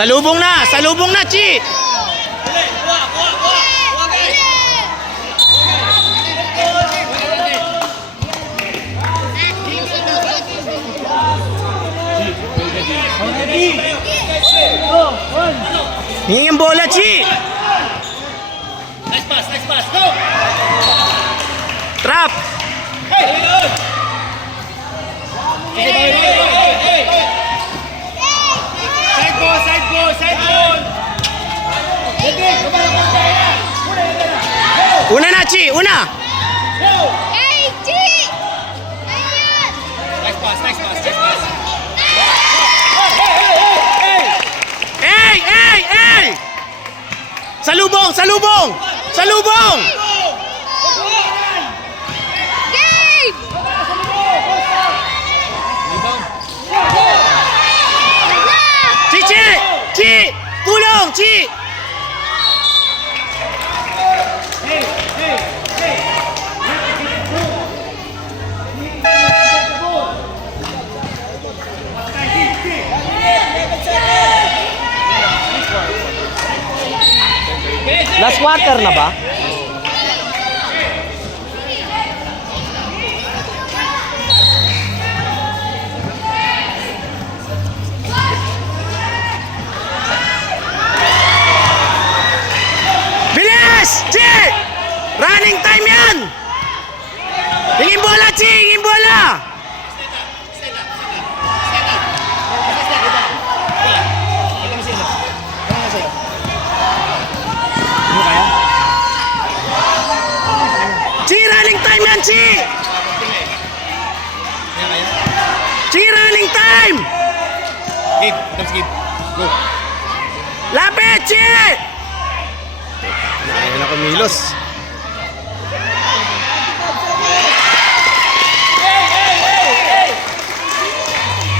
Salubong na, Chi! Hingin yung bola, Chi! Nice pass, go! Trap! Side ball! Una na, Chi! Una! Nice pass. Hey! Salubong! Chi! Tulong, Chi! Last quarter na ba? Bilis! Chi! Running time yan! Hingin bola, Chi! Hingin bola! Chi! Running time yan, Chi! Chi! Running time! Skip. Go. Lapit, Chi! Ayaw na kumilos.